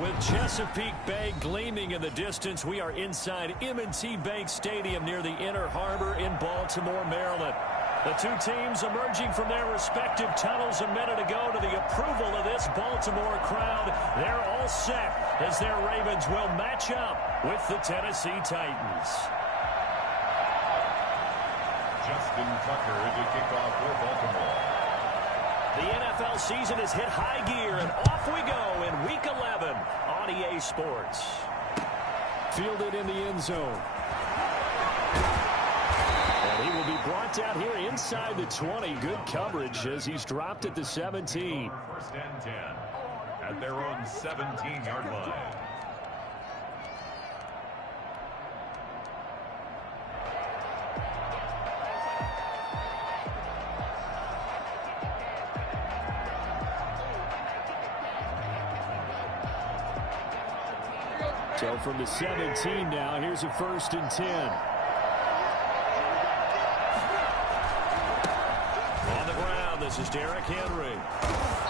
With Chesapeake Bay gleaming in the distance, we are inside M&T Bank Stadium near the Inner Harbor in Baltimore, Maryland. The two teams emerging from their respective tunnels a minute ago to the approval of this Baltimore crowd. They're all set as their Ravens will match up with the Tennessee Titans. Justin Tucker to kick off for Baltimore. The NFL season has hit high gear, and off we go in Week 11 on EA Sports. Fielded in the end zone. And he will be brought down here inside the 20. Good coverage as he's dropped at the 17. First and 10 at their own 17-yard line. So from the 17 now, here's a 1st and 10. On the ground, this is Derrick Henry.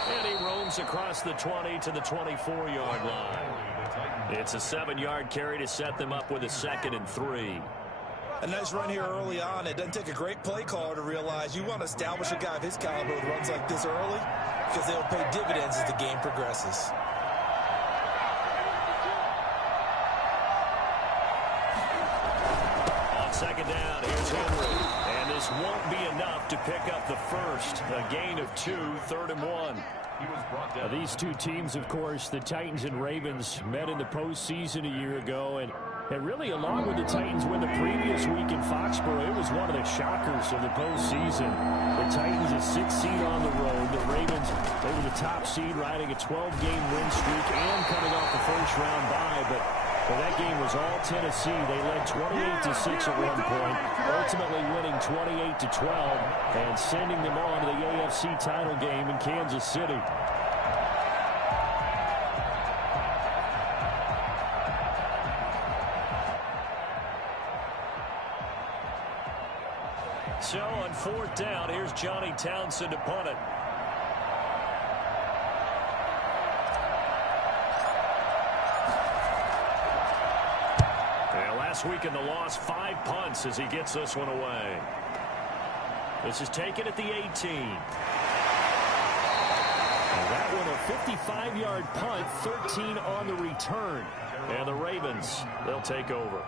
And he roams across the 20 to the 24-yard line. It's a 7-yard carry to set them up with a 2nd and 3. A nice run here early on. It doesn't take a great play caller to realize you want to establish a guy of his caliber with runs like this early because they'll pay dividends as the game progresses. Second down, here's Henry. And this won't be enough to pick up the first. A gain of 2, 3rd and 1. These two teams, of course, the Titans and Ravens, met in the postseason a year ago. And really, along with the Titans win the previous week in Foxborough, it was one of the shockers of the postseason. The Titans a 6th seed on the road. The Ravens, they were the top seed, riding a 12-game win streak and coming off the first-round bye. But well, that game was all Tennessee. They led 28-6 at one point, ultimately winning 28-12 and sending them on to the AFC title game in Kansas City. So on 4th down, here's Johnny Townsend to punt it. Last week in the loss, 5 punts as he gets this one away. This is taken at the 18. And that one a 55-yard punt, 13 on the return. And the Ravens, they'll take over.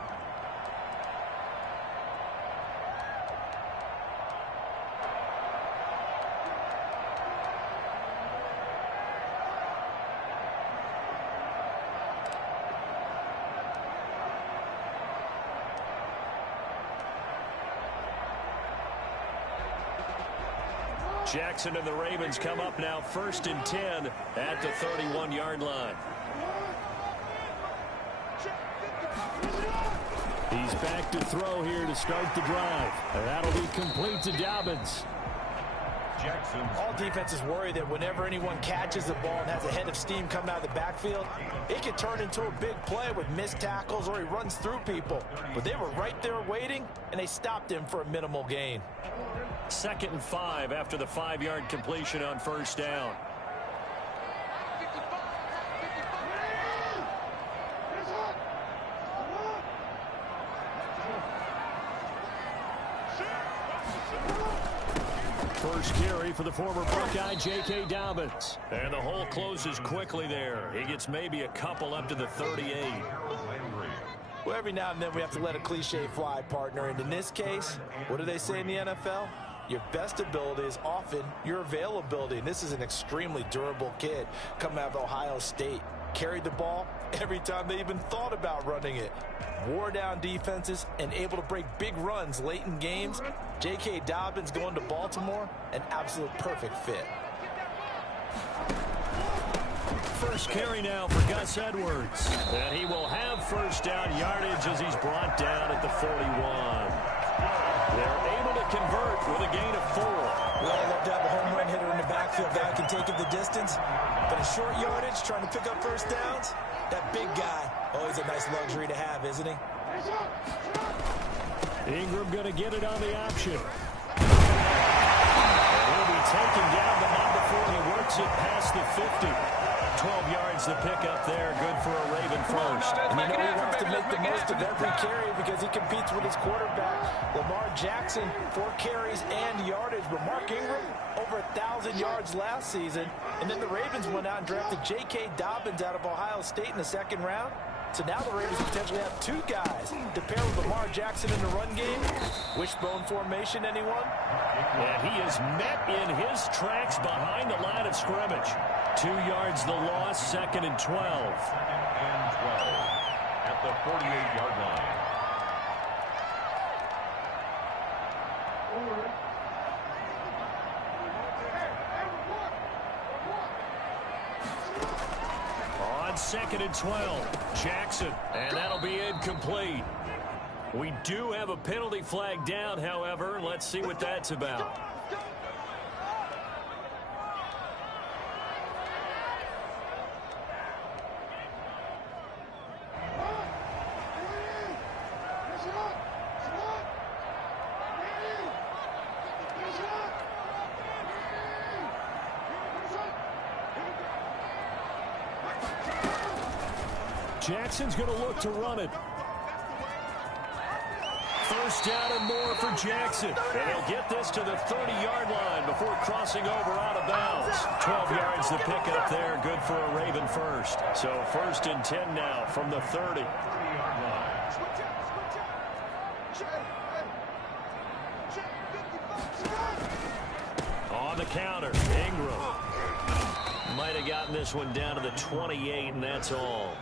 Jackson and the Ravens come up now 1st and 10 at the 31-yard line. He's back to throw here to start the drive. And that'll be complete to Dobbins. All defenses worry that whenever anyone catches the ball and has a head of steam coming out of the backfield, it can turn into a big play with missed tackles or he runs through people. But they were right there waiting, and they stopped him for a minimal gain. 2nd and 5 after the 5-yard completion on 1st down. First carry for the former Buckeye, J.K. Dobbins. And the hole closes quickly there. He gets maybe a couple up to the 38. Well, every now and then we have to let a cliche fly, partner. And in this case, what do they say in the NFL? Your best ability is often your availability. And this is an extremely durable kid coming out of Ohio State. Carried the ball every time they even thought about running it. Wore down defenses and able to break big runs late in games. J.K. Dobbins going to Baltimore, an absolute perfect fit. First carry now for Gus Edwards. And he will have 1st down yardage as he's brought down at the 41. They're able to convert with a gain of 4. Well, I love to have a home run hitter in the backfield. Guy can take it the distance. But in short yardage, trying to pick up 1st downs, that big guy, always a nice luxury to have, isn't he? Ingram going to get it on the option. And he'll be taken down, but not before he works it past the 50. 12 yards to pick up there. Good for a Raven first. And you know he wants to make the most of every carry because he competes with his quarterback. Lamar Jackson, 4 carries and yardage. But Mark Ingram, over 1,000 yards last season. And then the Ravens went out and drafted J.K. Dobbins out of Ohio State in the 2nd round. So now the Ravens potentially have 2 guys to pair with Lamar Jackson in the run game. Wishbone formation, anyone? And he is met in his tracks behind the line of scrimmage. 2 yards the loss, 2nd and 12. 2nd and 12 at the 48-yard line. On 2nd and 12, Jackson, and that'll be incomplete. We do have a penalty flag down, however. Let's see what that's about. Jackson's going to look to run it. First down and more for Jackson. And he'll get this to the 30-yard line before crossing over out of bounds. 12 yards to pick up there. Good for a Raven first. So 1st and 10 now from the 30. On the counter, Ingram. Might have gotten this one down to the 28, and that's all.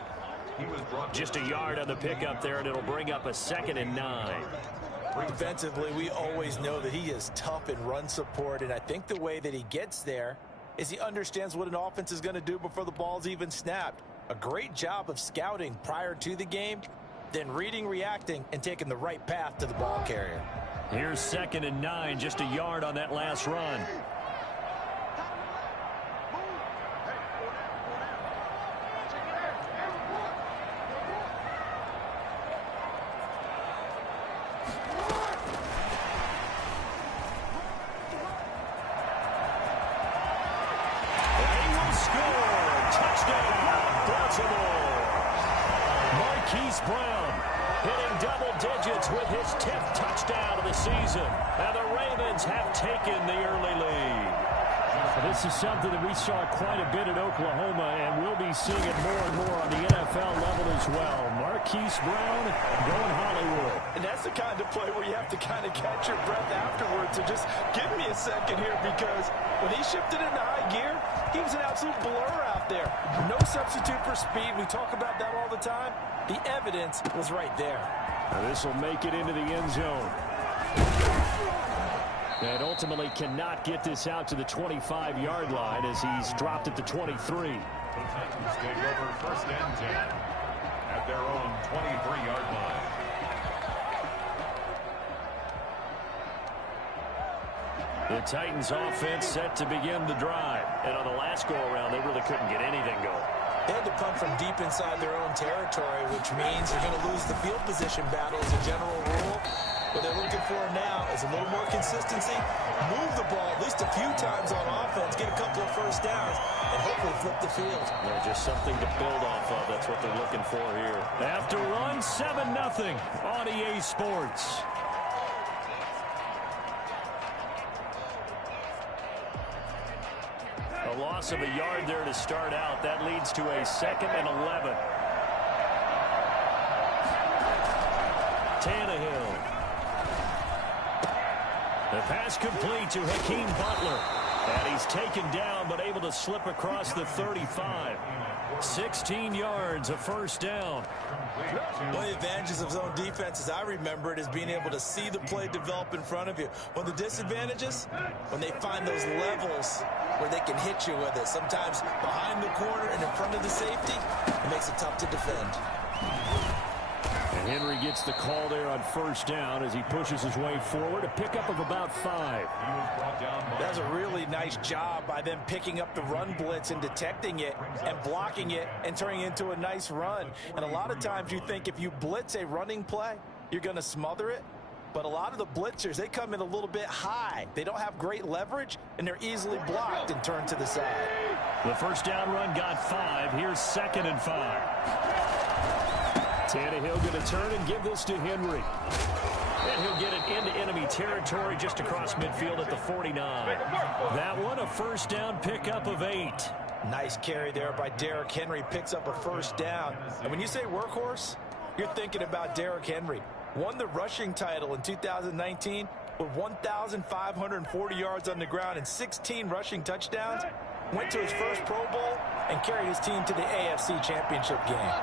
Just a yard on the pickup there, and it'll bring up a 2nd and 9. Defensively, we always know that he is tough in run support, and I think the way that he gets there is he understands what an offense is going to do before the ball's even snapped. A great job of scouting prior to the game, then reading, reacting, and taking the right path to the ball carrier. Here's 2nd and 9, just a yard on that last run. With his 10th touchdown of the season. And the Ravens have taken the early lead. This is something that we saw quite a bit at Oklahoma, and we'll be seeing it more and more on the NFL level as well. Marquise Brown going Hollywood. And that's the kind of play where you have to kind of catch your breath afterwards. So just give me a second here, because when he shifted into high gear, he was an absolute blur out there. No substitute for speed. We talk about that all the time. The evidence was right there. This will make it into the end zone. And ultimately cannot get this out to the 25-yard line as he's dropped at the 23. The Titans take over 1st and 10 at their own 23-yard line. The Titans offense set to begin the drive. And on the last go-around, they really couldn't get anything going. They had to punt from deep inside their own territory, which means they're going to lose the field position battle as a general rule. What they're looking for now is a little more consistency, move the ball at least a few times on offense, get a couple of first downs, and hopefully flip the field. They're just something to build off of. That's what they're looking for here. After run, 7-0 on EA Sports. A loss of a yard there to start out. That leads to a 2nd and 11. Tannehill. The pass complete to Hakeem Butler. And he's taken down, but able to slip across the 35. 16 yards, a first down. One of the advantages of zone defense, as I remember it, is being able to see the play develop in front of you. One of the disadvantages, when they find those levels where they can hit you with it. Sometimes behind the corner and in front of the safety, it makes it tough to defend. And Henry gets the call there on first down as he pushes his way forward. A pickup of about 5. That's a really nice job by them picking up the run blitz and detecting it and blocking it and turning it into a nice run. And a lot of times you think if you blitz a running play, you're going to smother it. But a lot of the blitzers, they come in a little bit high. They don't have great leverage, and they're easily blocked and turned to the side. The first down run got 5. Here's 2nd and 5. Tannehill going to turn and give this to Henry. And he'll get it into enemy territory just across midfield at the 49. That one a first down pickup of 8. Nice carry there by Derrick Henry. Picks up a first down. And when you say workhorse, you're thinking about Derrick Henry. Won the rushing title in 2019 with 1,540 yards on the ground and 16 rushing touchdowns. Went to his first Pro Bowl and carried his team to the AFC Championship game.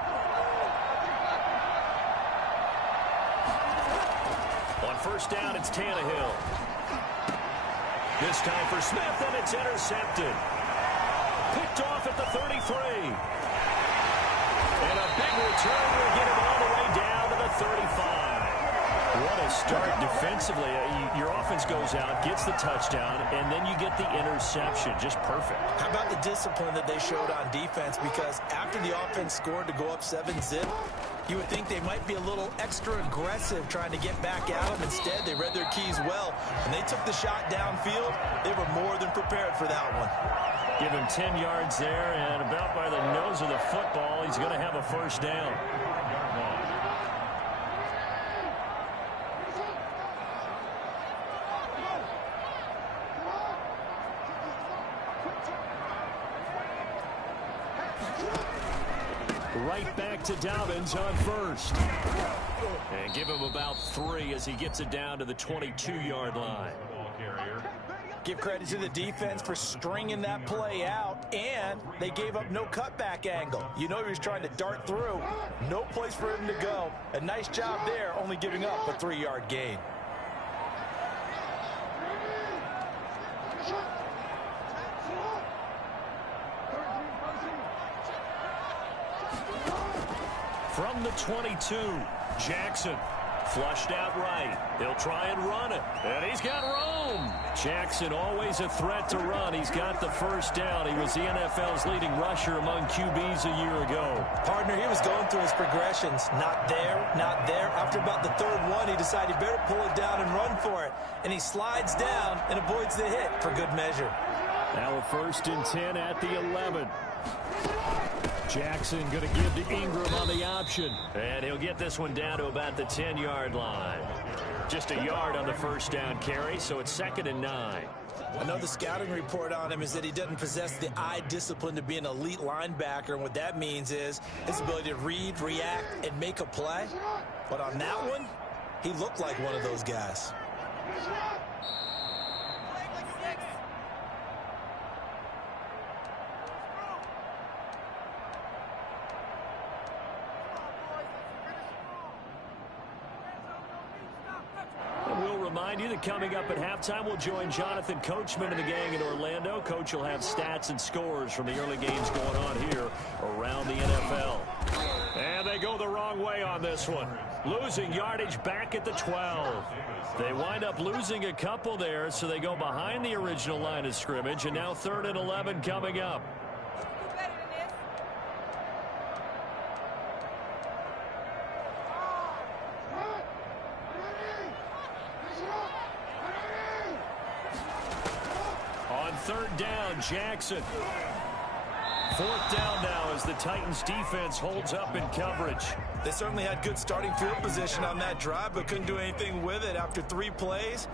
On first down, it's Tannehill. This time for Smith, and it's intercepted. Picked off at the 33. And a big return will get him all the way down to the 35. What a start defensively. Your offense goes out, gets the touchdown, and then you get the interception. Just perfect. How about the discipline that they showed on defense? Because after the offense scored to go up 7-zip, you would think they might be a little extra aggressive trying to get back at them. Instead, they read their keys well. When they took the shot downfield, they were more than prepared for that one. Give him 10 yards there, and about by the nose of the football, he's going to have a first down. Right back to Dobbins on first. And give him about 3 as he gets it down to the 22-yard line. Give credit to the defense for stringing that play out, and they gave up no cutback angle. You know he was trying to dart through. No place for him to go. A nice job there, only giving up a 3-yard gain. From the 22, Jackson flushed out right. He'll try and run it. And he's got room. Jackson always a threat to run. He's got the first down. He was the NFL's leading rusher among QBs a year ago. Partner, he was going through his progressions. Not there, not there. After about the 3rd one, he decided he better pull it down and run for it. And he slides down and avoids the hit for good measure. Now a 1st and 10 at the 11. Jackson going to give to Ingram on the option. And he'll get this one down to about the 10-yard line. Just a yard on the first down carry, so it's 2nd and 9. I know the scouting report on him is that he doesn't possess the eye discipline to be an elite linebacker, and what that means is his ability to read, react, and make a play. But on that one, he looked like one of those guys. Remind you that coming up at halftime, we'll join Jonathan Coachman and the gang in Orlando. Coach will have stats and scores from the early games going on here around the NFL. And they go the wrong way on this one. Losing yardage back at the 12. They wind up losing a couple there, so they go behind the original line of scrimmage, and now 3rd and 11 coming up. On 3rd down, Jackson. 4th down now as the Titans defense holds up in coverage. They certainly had good starting field position on that drive, but couldn't do anything with it after 3 plays.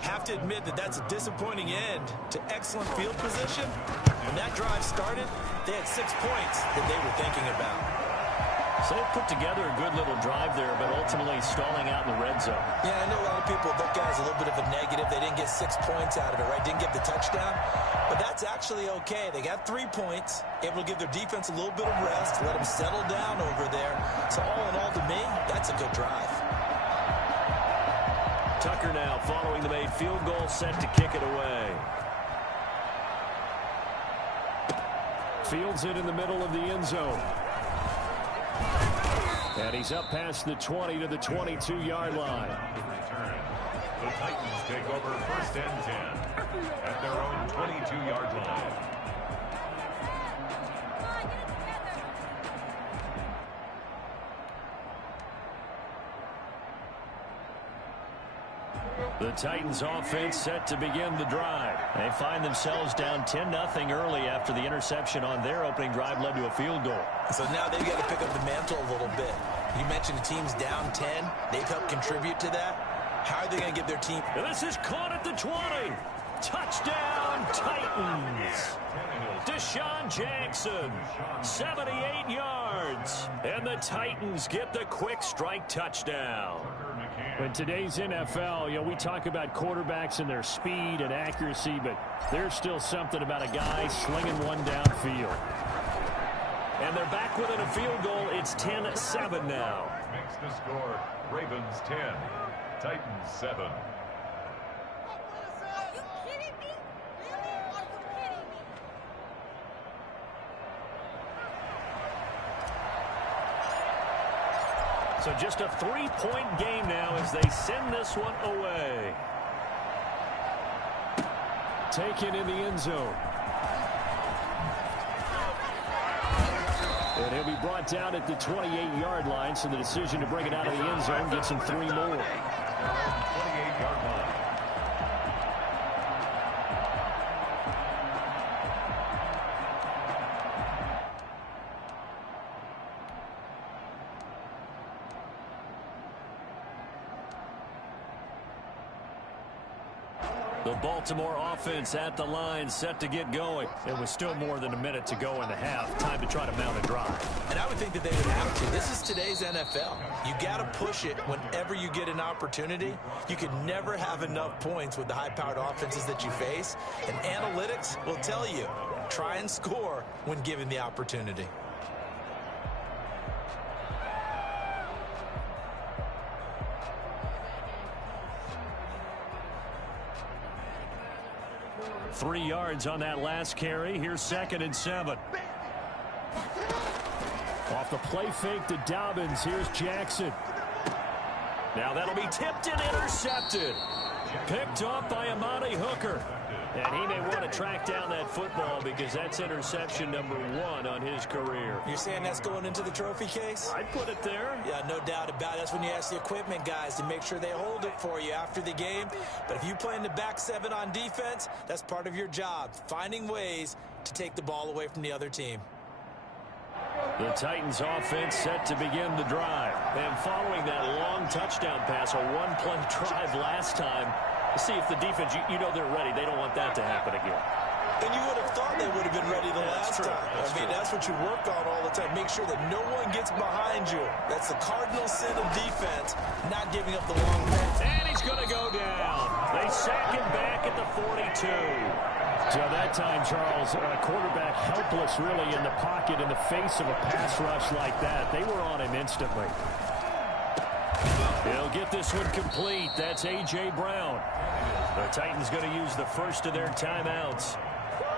Have to admit that that's a disappointing end to excellent field position. When that drive started, they had 6 points that they were thinking about. So they put together a good little drive there, but ultimately stalling out in the red zone. Yeah, I know a lot of people look at it as a little bit of a negative. They didn't get 6 points out of it, right? Didn't get the touchdown. But that's actually okay. They got 3 points, able to give their defense a little bit of rest, let them settle down over there. So all in all, to me, that's a good drive. Tucker now following the made field goal, set to kick it away. Fields it in the middle of the end zone. And he's up past the 20 to the 22-yard line. The Titans take over 1st and 10 at their own 22-yard line. The Titans offense set to begin the drive. They find themselves down 10-0 early after the interception on their opening drive led to a field goal. So now they've got to pick up the mantle a little bit. You mentioned the team's down 10. They've helped contribute to that. How are they going to get their team? And this is caught at the 20. Touchdown, Titans. Deshaun Jackson, 78 yards. And the Titans get the quick strike touchdown. In today's NFL, we talk about quarterbacks and their speed and accuracy, but there's still something about a guy slinging one downfield. And they're back within a field goal. It's 10-7 now. Makes the score Ravens 10, Titans 7. So just a 3-point game now as they send this one away. Taken in the end zone. And he'll be brought down at the 28-yard line, so the decision to bring it out of the end zone gets him 3 more. 28-yard line. The Baltimore offense at the line, set to get going. It was still more than a minute to go in the half. Time to try to mount a drive. And I would think that they would have to. This is today's NFL. You got to push it whenever you get an opportunity. You can never have enough points with the high-powered offenses that you face. And analytics will tell you, try and score when given the opportunity. Three yards on that last carry. Here's 2nd and 7. Off the play fake to Dobbins. Here's Jackson. Now that'll be tipped and intercepted. Picked off by Amani Hooker. And he may want to track down that football because that's interception number 1 on his career. You're saying that's going into the trophy case? I'd put it there. Yeah, no doubt about it. That's when you ask the equipment guys to make sure they hold it for you after the game. But if you play in the back 7 on defense, that's part of your job, finding ways to take the ball away from the other team. The Titans offense set to begin the drive. And following that long touchdown pass, a one-play drive last time, see if the defense, you know they're ready. They don't want that to happen again. And you would have thought they would have been ready the last time. That's what you work on all the time. Make sure that no one gets behind you. That's the cardinal sin of defense, not giving up the long pass. And he's going to go down. They sack him back at the 42. So that time, Charles, quarterback helpless really in the pocket in the face of a pass rush like that. They were on him instantly. He'll get this one complete. That's A.J. Brown. The Titans going to use the first of their timeouts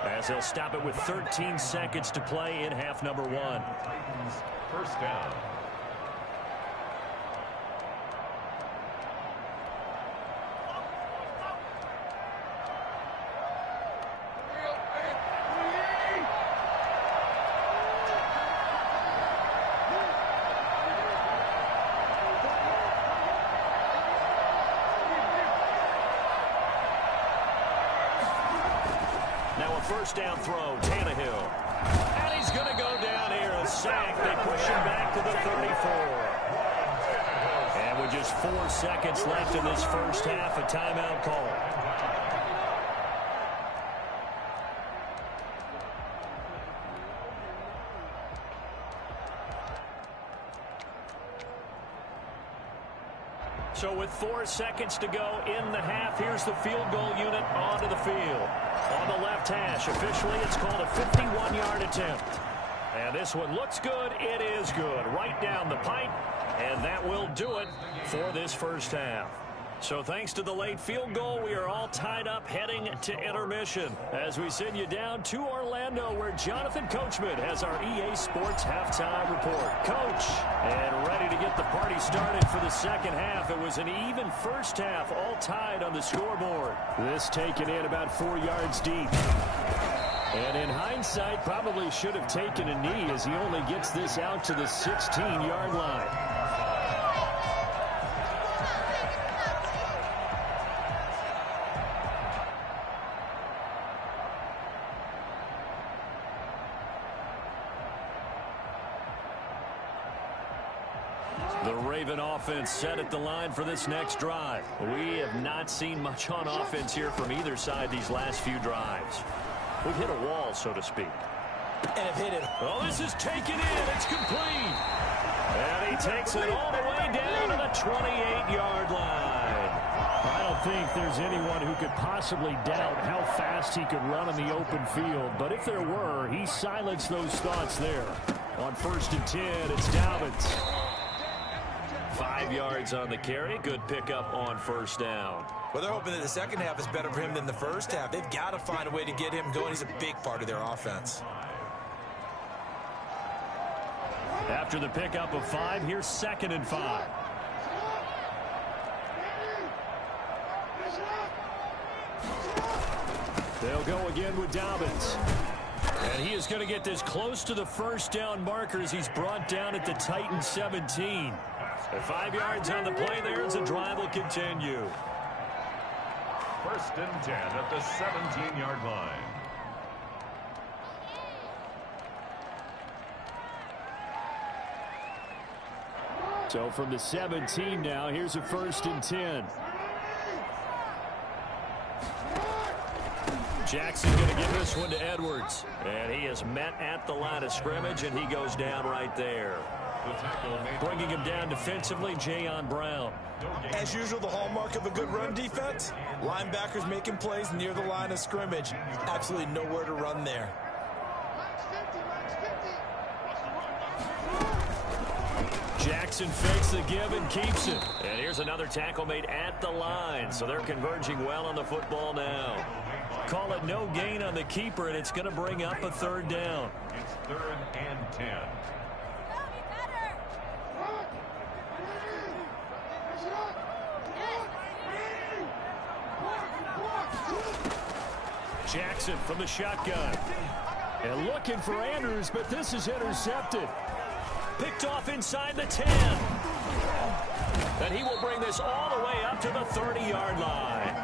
as they'll stop it with 13 seconds to play in half number 1. Titans first down. First down throw, Tannehill. And he's going to go down here. A sack. They push him back to the 34. And with just 4 seconds left in this first half, a timeout call. So with 4 seconds to go in the half, here's the field goal unit onto the field. On the left hash, officially it's called a 51-yard attempt. And this one looks good. It is good. Right down the pipe. And that will do it for this first half. So thanks to the late field goal, we are all tied up heading to intermission as we send you down to Orlando where Jonathan Coachman has our EA Sports halftime report. Coach, and ready to get the party started for the second half. It was an even first half, all tied on the scoreboard. This taken in about 4 yards deep. And in hindsight, probably should have taken a knee as he only gets this out to the 16-yard line. driven offense set at the line for this next drive. We have not seen much on offense here from either side these last few drives. We've hit a wall, so to speak. And have hit it. Oh, this is taken in. It's complete. And he takes it all the way down to the 28-yard line. I don't think there's anyone who could possibly doubt how fast he could run in the open field. But if there were, he silenced those thoughts there. On 1st and 10, it's Dobbins. 5 yards on the carry. Good pickup on 1st down. Well, they're hoping that the second half is better for him than the first half. They've got to find a way to get him going. He's a big part of their offense. After the pickup of 5, here's 2nd and 5. They'll go again with Dobbins. And he is going to get this close to the 1st down marker as he's brought down at the Titans 17. 5 yards on the play there as the drive will continue. 1st and 10 at the 17-yard line. So from the 17 now, here's a 1st and 10. Jackson going to give this one to Edwards. And he is met at the line of scrimmage, and he goes down right there. Bringing him down defensively, Jayon Brown. As usual, the hallmark of a good run defense, linebackers making plays near the line of scrimmage. Absolutely nowhere to run there. Jackson fakes the give and keeps it. And here's another tackle made at the line. So they're converging well on the football now. Call it no gain on the keeper, and it's going to bring up a 3rd down. It's 3rd and 10. Jackson from the shotgun. And looking for Andrews, but this is intercepted. Picked off inside the 10. And he will bring this all the way up to the 30-yard line.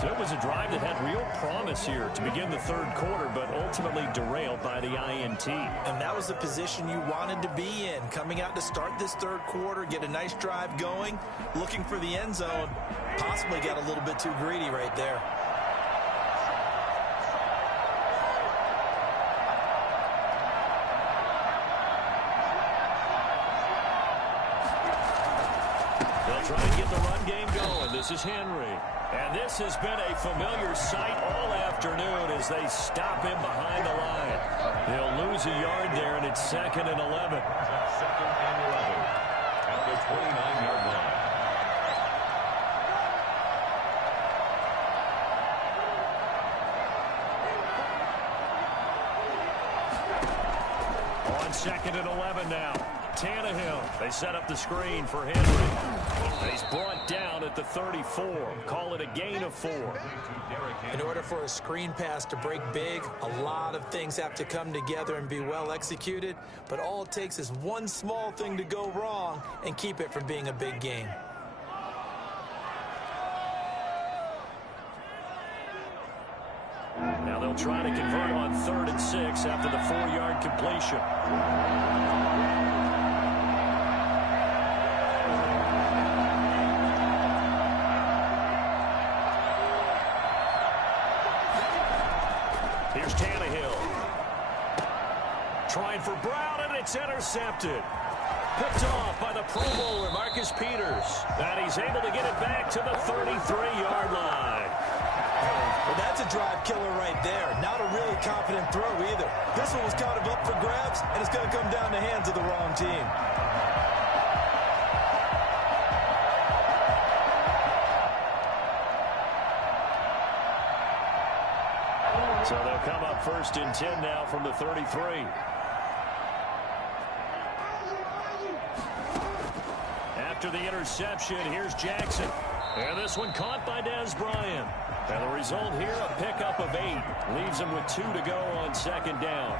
So it was a drive that had real promise here to begin the 3rd quarter, but ultimately derailed by the INT. And that was the position you wanted to be in. Coming out to start this 3rd quarter, get a nice drive going, looking for the end zone. Possibly got a little bit too greedy right there. Try to get the run game going. This is Henry. And this has been a familiar sight all afternoon as they stop him behind the line. They'll lose a yard there, and it's 2nd and 11. 2nd and 11 at the 29-yard line. On 2nd and 11 now. Tannehill. They set up the screen for Henry. And he's brought down at the 34. Call it a gain of 4. In order for a screen pass to break big, a lot of things have to come together and be well executed. But all it takes is one small thing to go wrong and keep it from being a big gain. Now they'll try to convert on 3rd and 6 after the 4-yard completion. Here's Tannehill. Trying for Brown, and it's intercepted. Picked off by the Pro Bowler, Marcus Peters. And he's able to get it back to the 33-yard line. Well, that's a drive killer right there. Not a really confident throw either. This one was kind of up for grabs, and it's going to come down the hands of the wrong team. So they'll come up 1st and 10 now from the 33. After the interception, here's Jackson. And this one caught by Dez Bryant. And the result here, a pickup of 8. Leaves him with 2 to go on 2nd down.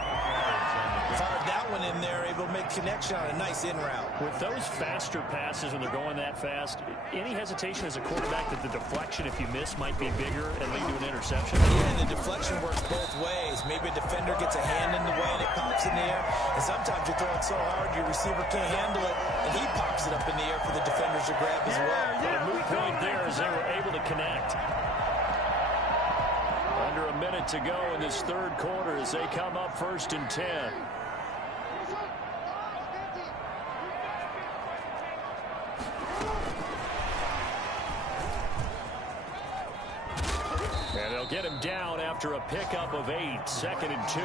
Fired that one in there, able to make connection on a nice in route. With those faster passes when they're going that fast, any hesitation as a quarterback that the deflection, if you miss, might be bigger and lead to an interception? Yeah, and the deflection works both ways. Maybe a defender gets a hand in the way and it pops in the air. And sometimes you throw it so hard your receiver can't handle it, and he pops it up in the air for the defenders to grab as well. But a moot point there as they were able to connect. Under a minute to go in this third quarter as they come up 1st and 10. And they'll get him down after a pickup of 8, 2nd and 2.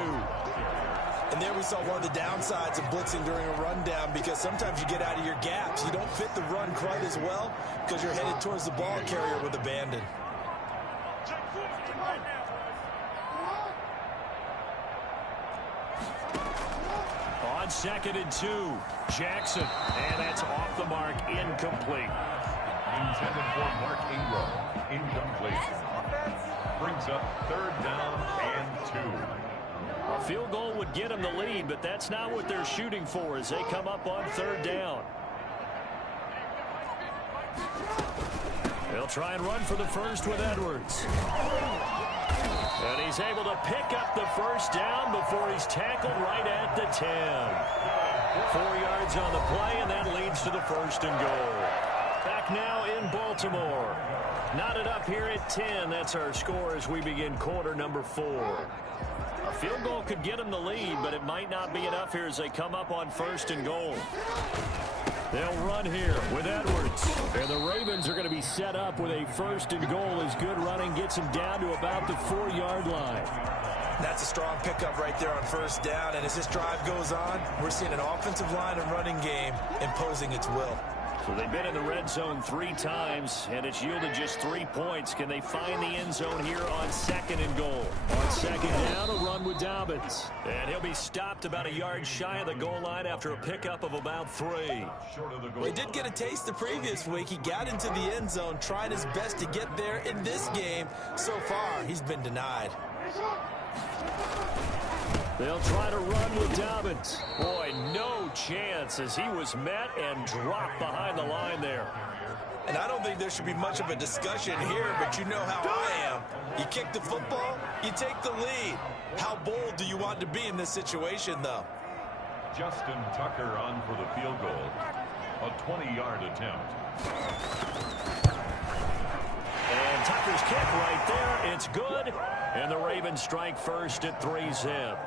And there we saw one of the downsides of blitzing during a rundown, because sometimes you get out of your gaps. You don't fit the run quite as well because you're headed towards the ball carrier with abandon. On 2nd and 2, Jackson. And that's off the mark, incomplete. Intended for Mark Ingram. Incomplete. Brings up 3rd down and 2. A field goal would get them the lead, but that's not what they're shooting for as they come up on 3rd down. They'll try and run for the first with Edwards. And he's able to pick up the 1st down before he's tackled right at the 10. 4 yards on the play, and that leads to the 1st and goal. Back now in Baltimore. Knotted up here at 10. That's our score as we begin quarter number 4. A field goal could get them the lead, but it might not be enough here as they come up on 1st and goal. They'll run here with Edwards. And the Ravens are going to be set up with a 1st and goal as good running gets them down to about the 4-yard line. That's a strong pickup right there on 1st down. And as this drive goes on, we're seeing an offensive line and running game imposing its will. So they've been in the red zone 3 times, and it's yielded just 3 points. Can they find the end zone here on 2nd and goal? On 2nd down, a run with Dobbins. And he'll be stopped about a yard shy of the goal line after a pickup of about 3. Well, he did get a taste the previous week. He got into the end zone, trying his best to get there in this game. So far, he's been denied. They'll try to run with Dobbins. Boy, no chance as he was met and dropped behind the line there. And I don't think there should be much of a discussion here, but you know how I am. You kick the football, you take the lead. How bold do you want to be in this situation, though? Justin Tucker on for the field goal. A 20-yard attempt. And Tucker's kick right there. It's good. And the Ravens strike first at 3-zip.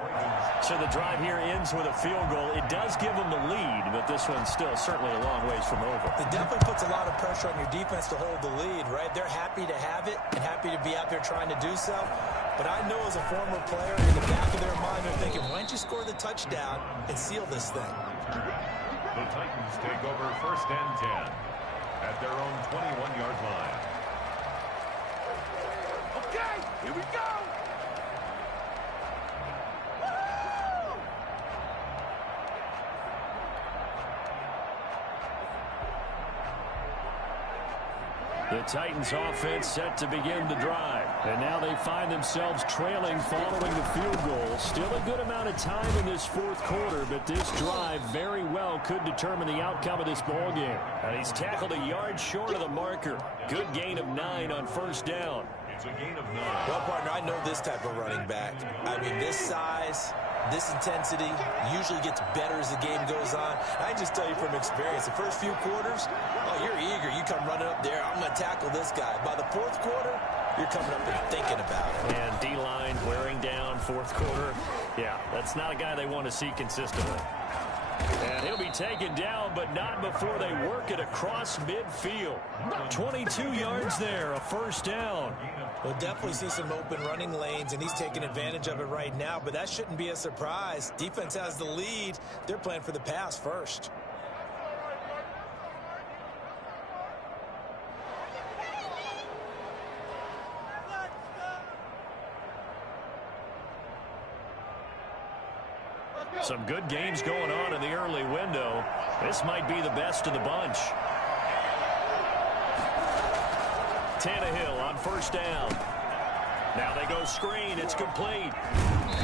So the drive here ends with a field goal. It does give them the lead, but this one's still certainly a long ways from over. It definitely puts a lot of pressure on your defense to hold the lead, right? They're happy to have it and happy to be out there trying to do so. But I know as a former player, in the back of their mind, they're thinking, why don't you score the touchdown and seal this thing? The Titans take over 1st and 10 at their own 21-yard line. Okay, here we go. The Titans offense set to begin the drive. And now they find themselves trailing following the field goal. Still a good amount of time in this 4th quarter, but this drive very well could determine the outcome of this ball game. And he's tackled a yard short of the marker. Good gain of 9 on 1st down. It's a gain of 9. Well, partner, I know this type of running back. I mean, this size, this intensity usually gets better as the game goes on. I can just tell you from experience, the first few quarters, oh, you're eager. You come running up there, I'm going to tackle this guy. By the 4th quarter, you're coming up and thinking about it. And D-line wearing down 4th quarter. Yeah, that's not a guy they want to see consistently. And he'll be taken down, but not before they work it across midfield. 22 yards there, a 1st down. We'll definitely see some open running lanes, and he's taking advantage of it right now, but that shouldn't be a surprise. Defense has the lead. They're playing for the pass first. Some good games going on in the early window. This might be the best of the bunch. Tannehill on 1st down. Now they go screen. It's complete.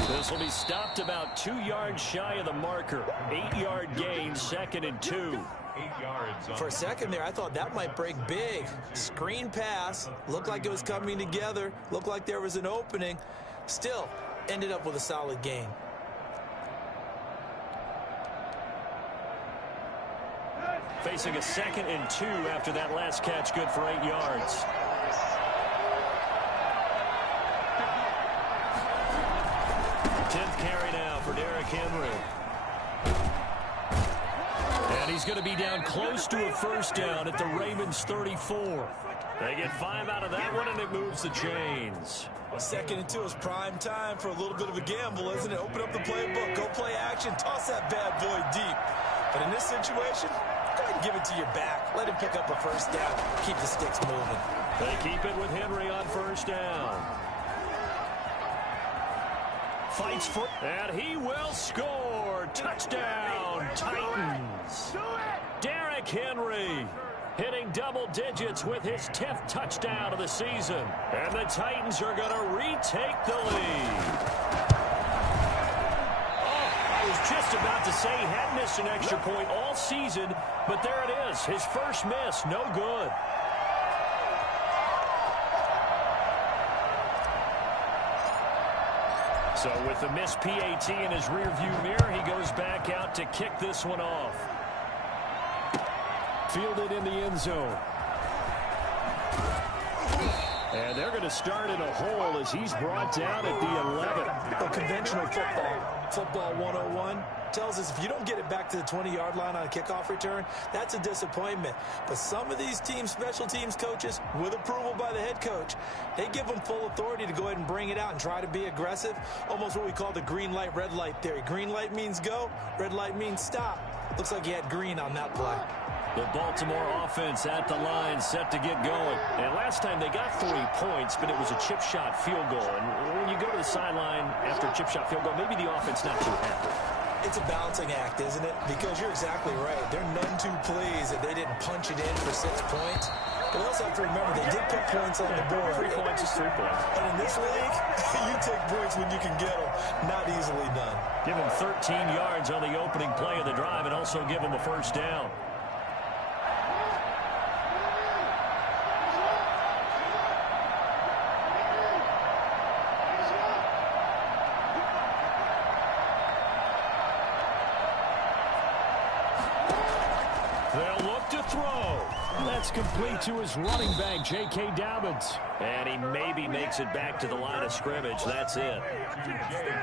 This will be stopped about 2 yards shy of the marker. 8-yard gain, 2nd and 2. 8 yards. For a second there, I thought that might break big. Screen pass. Looked like it was coming together. Looked like there was an opening. Still, ended up with a solid gain. Facing a 2nd and 2 after that last catch, good for 8 yards. Carry now for Derrick Henry. And he's going to be down close to a first down at the Ravens 34. They get 5 out of that one, and it moves the chains. 2nd and 2 is prime time for a little bit of a gamble, isn't it? Open up the playbook, go play action, toss that bad boy deep. But in this situation, go ahead and give it to your back. Let him pick up a first down. Keep the sticks moving. They keep it with Henry on first down. Fights for, and he will score. Touchdown, Titans. Derrick Henry hitting double digits with his 10th touchdown of the season. And the Titans are going to retake the lead. Oh, I was just about to say he hadn't missed an extra point all season, but there it is. His first miss, no good. So with the missed PAT in his rearview mirror, he goes back out to kick this one off. Fielded in the end zone. And they're going to start in a hole as he's brought down at the 11. Well, conventional football 101 tells us if you don't get it back to the 20-yard line on a kickoff return, that's a disappointment. But some of these team special teams coaches, with approval by the head coach, they give them full authority to go ahead and bring it out and try to be aggressive. Almost what we call the green light, red light theory. Green light means go, red light means stop. Looks like he had green on that play. The Baltimore offense at the line, set to get going. And last time they got 3 points, but it was a chip shot field goal. And when you go to the sideline after a chip shot field goal, maybe the offense not too happy. It's a balancing act, isn't it? Because you're exactly right. They're none too pleased that they didn't punch it in for 6 points. But also have to remember, they did put points on the board. 3 points is 3 points. And in this league, you take points when you can get them. Not easily done. Give them 13 yards on the opening play of the drive and also give them a first down. They'll look to throw. That's complete to his running back, J.K. Dobbins. And he maybe makes it back to the line of scrimmage. That's it.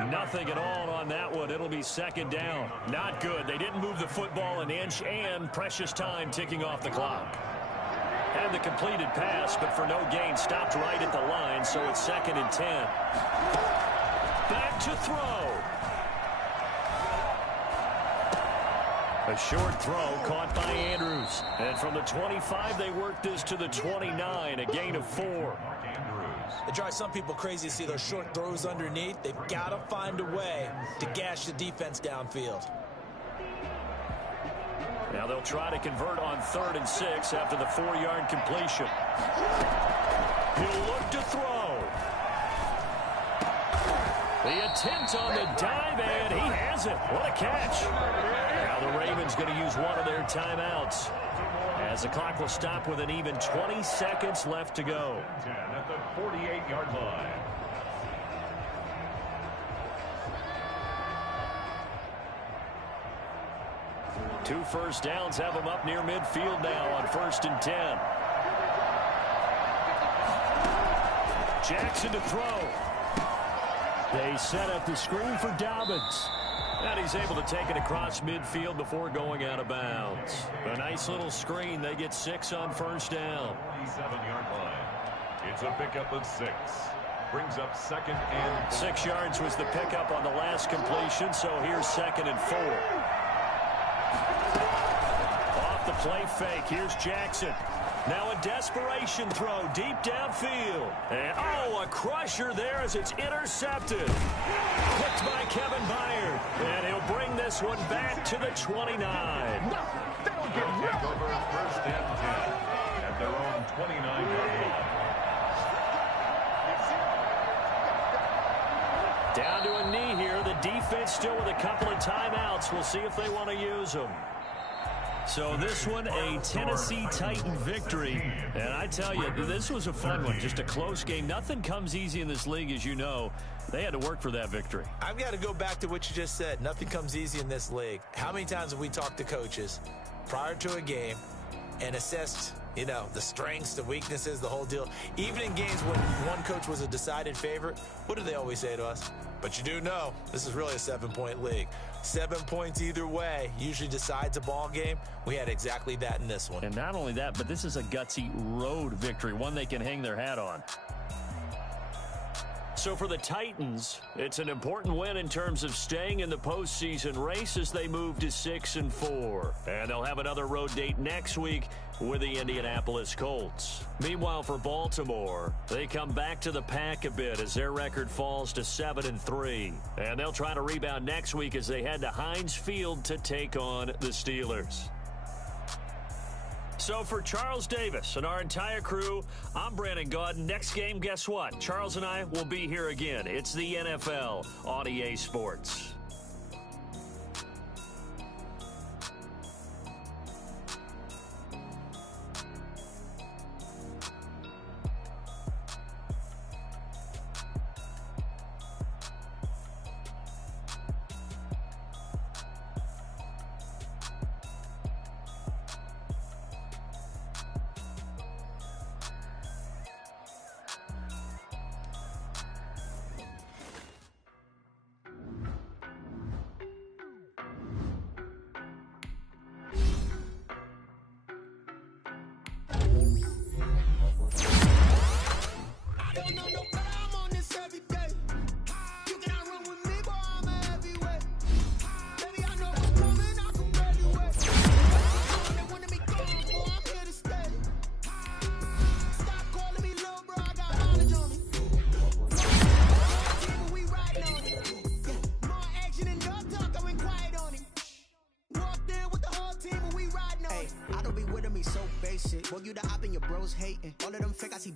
Nothing at all on that one. It'll be 2nd down. Not good. They didn't move the football an inch, and precious time ticking off the clock. And the completed pass, but for no gain, stopped right at the line, so it's 2nd and 10. Back to throw. A short throw caught by Andrews. And from the 25, they work this to the 29, a gain of 4. It drives some people crazy to see those short throws underneath. They've got to find a way to gash the defense downfield. Now they'll try to convert on 3rd and 6 after the 4-yard completion. He'll look to throw. The attempt on the dive, and he has it. What a catch. Now the Ravens going to use one of their timeouts, as the clock will stop with an even 20 seconds left to go. 10 at the 48-yard line. Two first downs have them up near midfield now on 1st and 10. Jackson to throw. They set up the screen for Dobbins. And he's able to take it across midfield before going out of bounds. A nice little screen. They get 6 on 1st down. 47-yard line. It's a pickup of 6. Brings up 2nd and 4. 6 yards was the pickup on the last completion, so here's 2nd and 4. Off the play fake. Here's Jackson. Now a desperation throw deep downfield. And, oh, a crusher there as it's intercepted. Picked by Kevin Byard. And he'll bring this one back to the 29. They'll take over 1st and 10 at their own 29-yard line. Down to a knee here. The defense still with a couple of timeouts. We'll see if they want to use them. So this one, a Tennessee Titan victory. And I tell you, this was a fun one. Just a close game. Nothing comes easy in this league, as you know. They had to work for that victory. I've got to go back to what you just said. Nothing comes easy in this league. How many times have we talked to coaches prior to a game and assessed, you know, the strengths, the weaknesses, the whole deal? Even in games when one coach was a decided favorite, what do they always say to us? But you do know this is really a 7-point league. 7 points either way usually decides a ball game. We had exactly that in this one. And not only that, but this is a gutsy road victory, one they can hang their hat on. So for the Titans, it's an important win in terms of staying in the postseason race as they move to 6-4. And they'll have another road date next week with the Indianapolis Colts. Meanwhile, for Baltimore, they come back to the pack a bit as their record falls to 7-3. And they'll try to rebound next week as they head to Heinz Field to take on the Steelers. So for Charles Davis and our entire crew, I'm Brandon Gaudin. Next game, guess what? Charles and I will be here again. It's the NFL on EA Sports. Well, you the op and your bros hating. All of them fake, I see